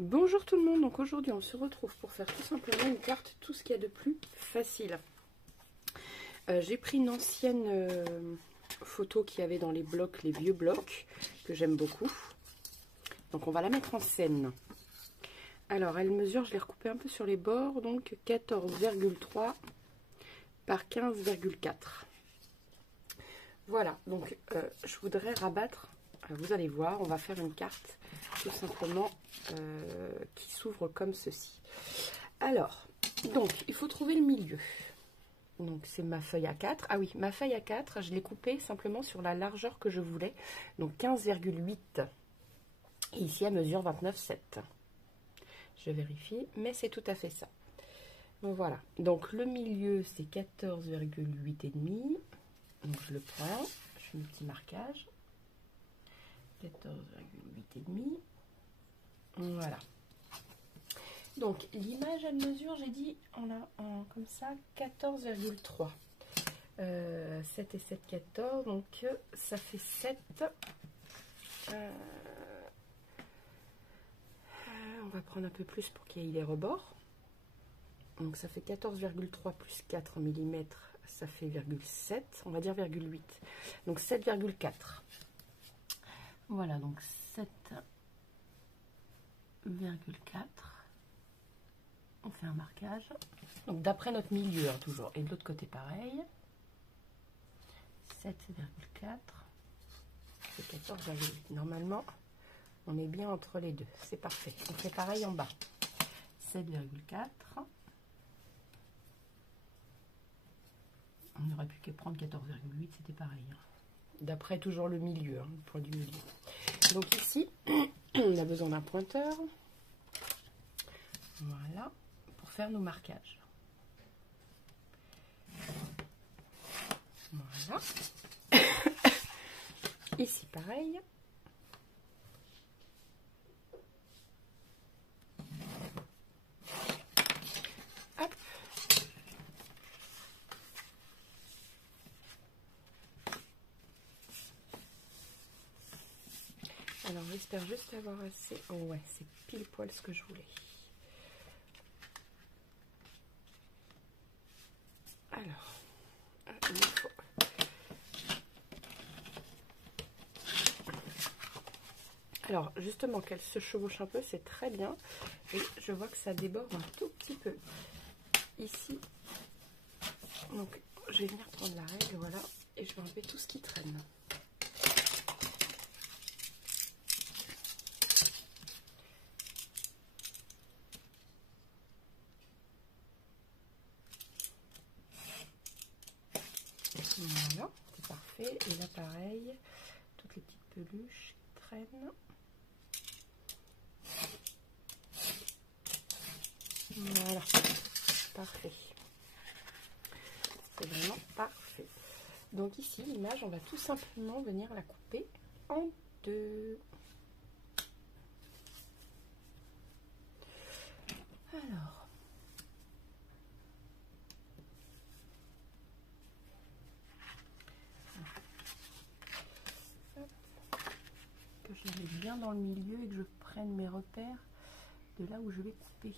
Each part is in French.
Bonjour tout le monde, donc aujourd'hui on se retrouve pour faire tout simplement une carte, tout ce qu'il y a de plus facile. J'ai pris une ancienne photo qu'il y avait dans les blocs, les vieux blocs, que j'aime beaucoup. Donc on va la mettre en scène. Alors elle mesure, je l'ai recoupée un peu sur les bords, donc 14,3 par 15,4. Voilà, donc je voudrais rabattre, vous allez voir, on va faire une carte tout simplement qui s'ouvre comme ceci. Alors, donc il faut trouver le milieu. Donc c'est ma feuille A4. Ah oui, ma feuille A4, je l'ai coupée simplement sur la largeur que je voulais. Donc 15,8. Et ici elle mesure 29,7. Je vérifie, mais c'est tout à fait ça. Donc voilà. Donc le milieu c'est 14,8 et demi. Donc je le prends, je fais mon petit marquage. 14,8 et demi. Voilà. Donc l'image elle mesure, j'ai dit, on a comme ça 14,3. 7 et 7, 14, donc ça fait 7. On va prendre un peu plus pour qu'il y ait les rebords. Donc ça fait 14,3 plus 4 mm, ça fait 0,7, on va dire 0,8. Donc 7,4. Voilà, donc 7,4. On fait un marquage. Donc d'après notre milieu, hein, toujours. Et de l'autre côté, pareil. 7,4. C'est 14,8. Normalement, on est bien entre les deux. C'est parfait. On fait pareil en bas. 7,4. On n'aurait plus qu'à prendre 14,8. C'était pareil. Hein. D'après toujours le milieu, hein, le point du milieu. Donc ici, on a besoin d'un pointeur. Voilà. Faire nos marquages. Voilà. Ici pareil. Hop. Alors j'espère juste avoir assez. Oh ouais, c'est pile poil ce que je voulais. Alors, il faut. Alors, justement, qu'elle se chevauche un peu, c'est très bien. Et je vois que ça déborde un tout petit peu. Ici, donc, je vais venir prendre la règle, voilà. Et je vais enlever tout ce qui traîne. Voilà, c'est parfait. Et là, pareil, toutes les petites peluches qui traînent. Voilà, parfait. C'est vraiment parfait. Donc ici, l'image, on va tout simplement venir la couper en deux. Alors, que je la mette bien dans le milieu et que je prenne mes repères de là où je vais couper.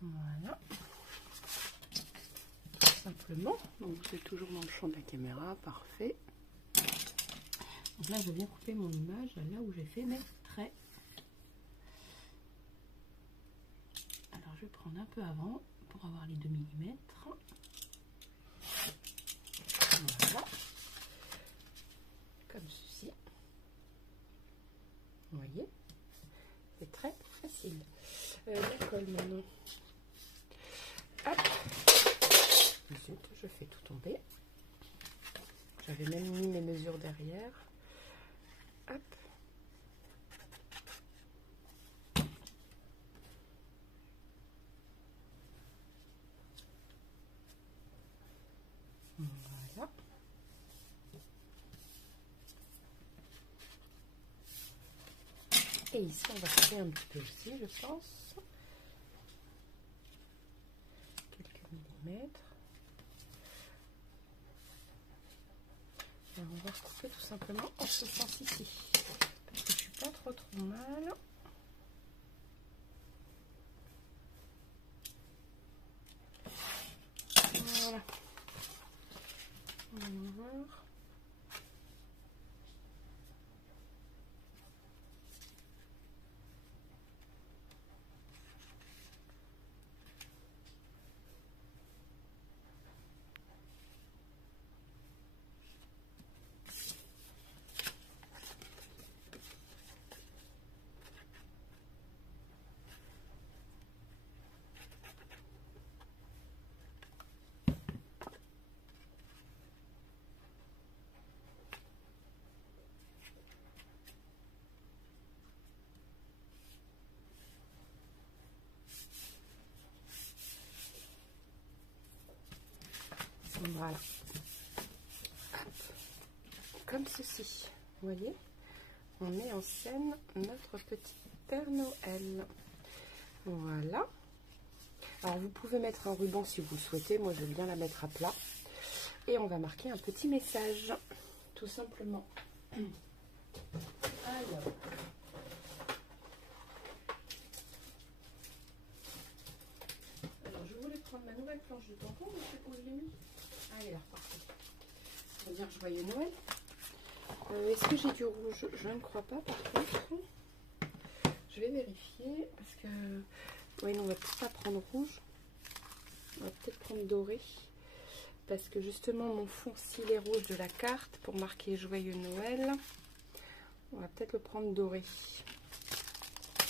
Voilà. Simplement, donc c'est toujours dans le champ de la caméra, parfait. Donc là, je viens couper mon image là où j'ai fait mes traits. Alors, je vais prendre un peu avant pour avoir les 2 mm. Voilà. Comme ceci. Vous voyez, c'est très facile. La colle maintenant. Hop. Zut, je fais tout tomber. J'avais même mis mes mesures derrière. Hop. Voilà. Et ici, on va couper un petit peu aussi, je pense. Quelques millimètres. Alors, on va recouper tout simplement. simplement en ce sens ici. Parce que je suis pas trop mal. Voilà. On va voir. Voilà. Hop. Comme ceci. Vous voyez, on met en scène notre petit Père Noël. Voilà. Alors vous pouvez mettre un ruban si vous le souhaitez. Moi j'aime bien la mettre à plat. Et on va marquer un petit message. Tout simplement. Alors. Je voulais prendre ma nouvelle planche de tampon, mais je sais pas où je l'ai mis. Ah, elle est là, parfait. Ça veut dire joyeux Noël. Est-ce que j'ai du rouge? Je ne crois pas, par contre. Je vais vérifier, parce que... Oui, non, on va peut-être pas prendre rouge. On va peut-être prendre doré. Parce que justement, mon fond cilet rouge de la carte, pour marquer joyeux Noël, on va peut-être le prendre doré.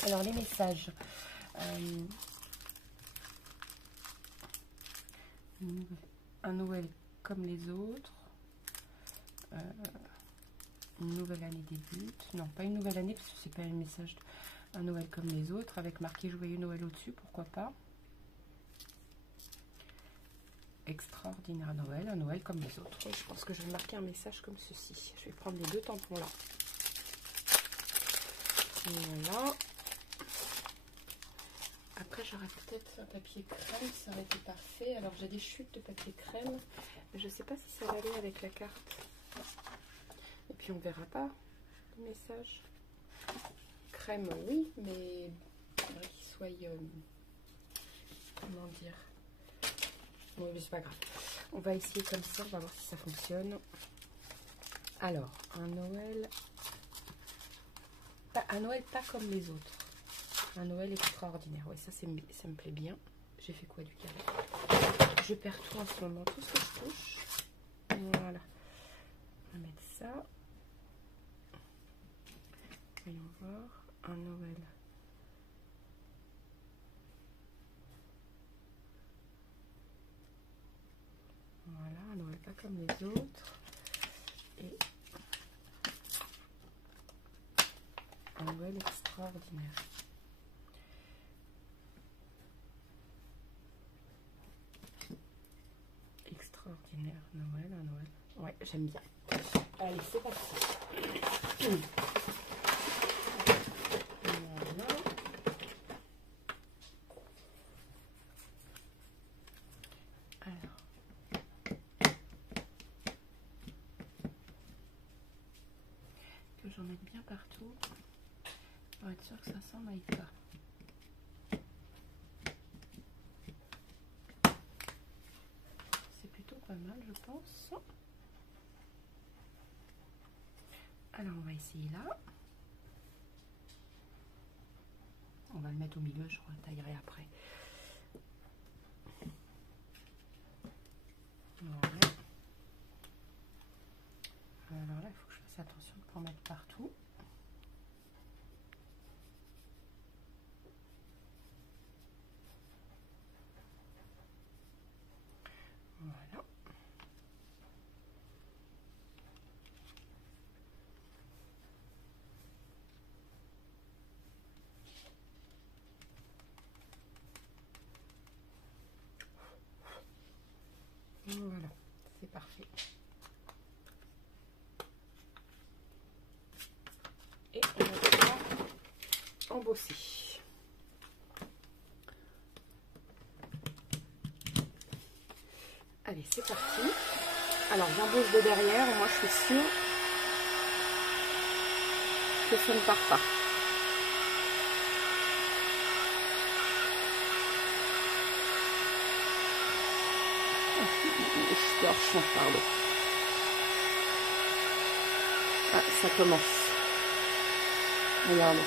Alors, les messages. Un Noël comme les autres. Une nouvelle année débute. Non, pas une nouvelle année parce que c'est pas un message. Un Noël comme les autres avec marqué joyeux Noël au-dessus, pourquoi pas. Extraordinaire Noël, un Noël comme les autres. Je pense que je vais marquer un message comme ceci. Je vais prendre les deux tampons là. Voilà. Après, j'aurais peut-être un papier crème, ça aurait été parfait. Alors, j'ai des chutes de papier crème, mais je ne sais pas si ça va aller avec la carte. Et puis, on verra pas le message. Crème, oui, mais il faudrait qu'il soit... comment dire? Bon, mais c'est pas grave. On va essayer comme ça, on va voir si ça fonctionne. Alors, un Noël pas comme les autres. Un Noël extraordinaire. Oui, ça me plaît bien. J'ai fait quoi du carré? Je perds tout en ce moment, tout ce que je touche. Voilà. On va mettre ça. Voyons voir. Un Noël. Voilà, un Noël pas comme les autres. Et un Noël extraordinaire. Extraordinaire Noël, un Noël. Ouais, j'aime bien. Allez, c'est parti. Voilà. Alors. Que j'en mette bien partout. Pour être sûr que ça s'en aille pas. Pas mal, je pense. Alors on va essayer là. On va le mettre au milieu, je retaillerai après. Voilà. Alors là, il faut que je fasse attention de ne pas en mettre partout. Voilà. Voilà, c'est parfait. Et on va pouvoir embosser. Allez, c'est parti. Alors, j'embosse de derrière. Moi, je suis sûre que ça ne part pas. Torchon, pardon. Ah, ça commence. Regardez.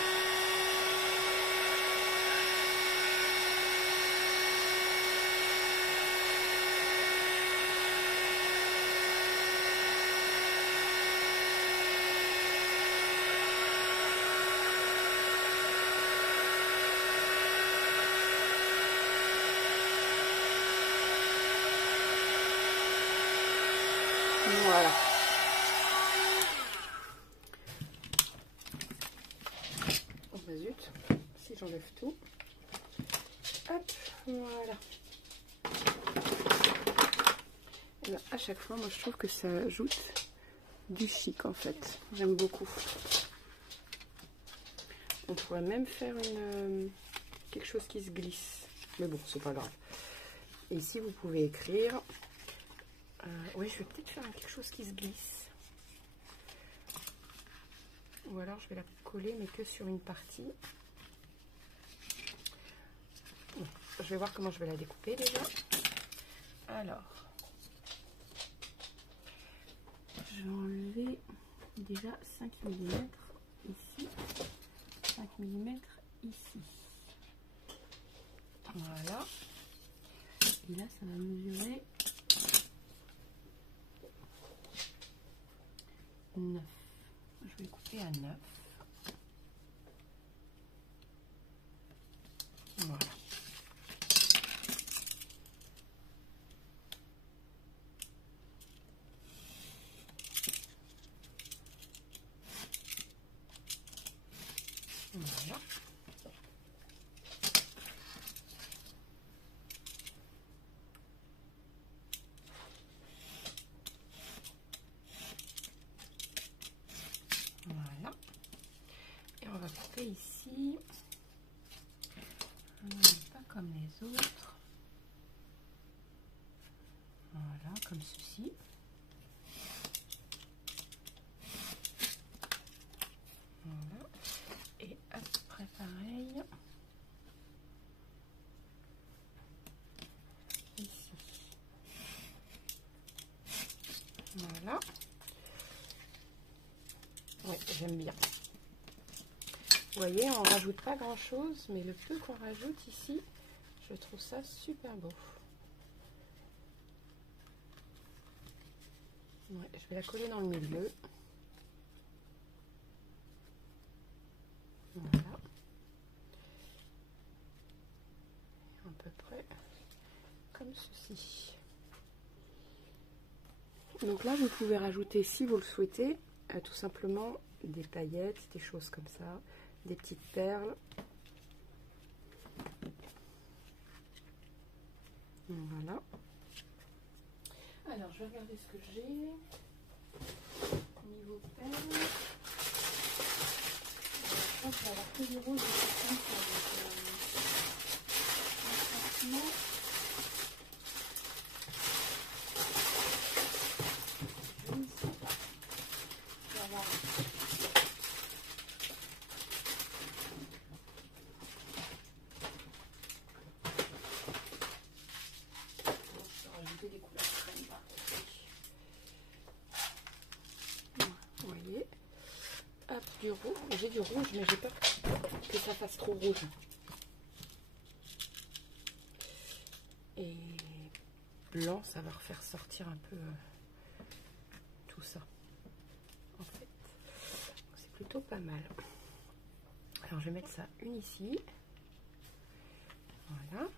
Voilà. Oh bah zut, si j'enlève tout. Hop, voilà. Et là, à chaque fois, moi je trouve que ça ajoute du chic en fait. J'aime beaucoup. On pourrait même faire quelque chose qui se glisse. Mais bon, c'est pas grave. Et ici, vous pouvez écrire. Oui, je vais peut-être faire quelque chose qui se glisse. Ou alors, je vais la coller, mais que sur une partie. Bon, je vais voir comment je vais la découper déjà. Alors, je vais enlever déjà 5 mm ici. 5 mm ici. Voilà. Et là, ça va mesurer 9. Je vais couper à 9. Voilà. Voilà. Voilà. Et on va couper ici. Pas comme les autres. Voilà, comme ceci. Voilà. Et après pareil. Ici. Voilà. Oui, j'aime bien. Vous voyez, on rajoute pas grand chose, mais le peu qu'on rajoute ici, je trouve ça super beau. Ouais, je vais la coller dans le milieu. Voilà. À peu près comme ceci. Donc là, vous pouvez rajouter, si vous le souhaitez, tout simplement des paillettes, des choses comme ça, des petites perles. Voilà. Alors, je vais regarder ce que j'ai. Niveau perles. Je pense qu'il va y avoir que du rose et du franchement. Je ne sais pas. Je vais avoir des couleurs crème par vous voyez, hop, du rouge. J'ai du rouge, mais j'ai peur que ça fasse trop rouge. Et blanc, ça va refaire sortir un peu tout ça. En fait, c'est plutôt pas mal. Alors, je vais mettre ça une ici. Voilà.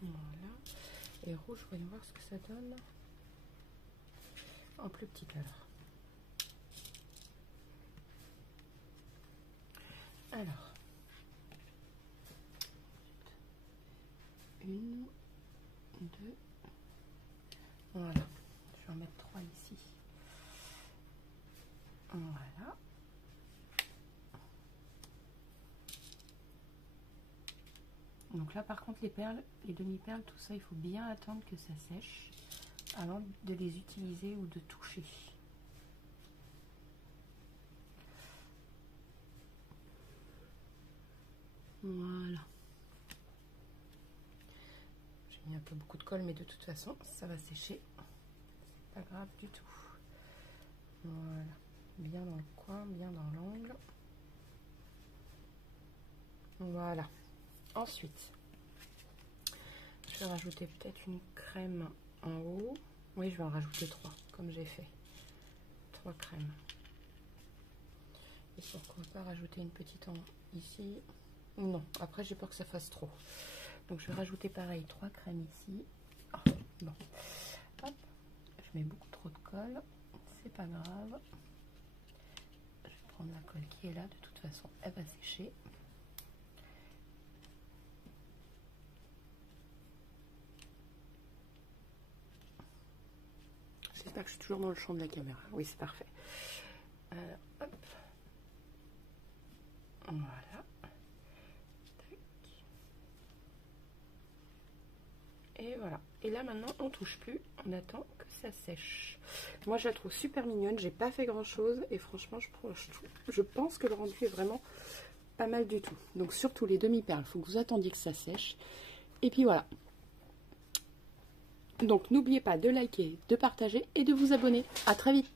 Voilà. Et rouge, voyons voir ce que ça donne. En plus petit alors. Alors. Une, deux. Voilà. Je vais en mettre 3 ici. Voilà. Donc là par contre les perles, les demi-perles, tout ça, il faut bien attendre que ça sèche. avant de les utiliser ou de toucher. Voilà. J'ai mis un peu beaucoup de colle, mais de toute façon, ça va sécher. C'est pas grave du tout. Voilà. Bien dans le coin, bien dans l'angle. Voilà. Ensuite, je vais rajouter peut-être une crème en haut. Oui, je vais en rajouter 3, comme j'ai fait. 3 crèmes. Et pourquoi pas rajouter une petite en ici. Non, après j'ai peur que ça fasse trop. Donc je vais rajouter pareil 3 crèmes ici. Oh, bon. Hop, je mets beaucoup trop de colle. C'est pas grave. Je vais prendre la colle qui est là. De toute façon, elle va sécher. J'espère que je suis toujours dans le champ de la caméra. Oui, c'est parfait. Hop. Voilà. Tac. Et voilà. Et là, maintenant, on touche plus. On attend que ça sèche. Moi, je la trouve super mignonne. J'ai pas fait grand-chose. Et franchement, je pense que le rendu est vraiment pas mal du tout. Donc, surtout les demi-perles, il faut que vous attendiez que ça sèche. Et puis, voilà. Donc, n'oubliez pas de liker, de partager et de vous abonner. À très vite.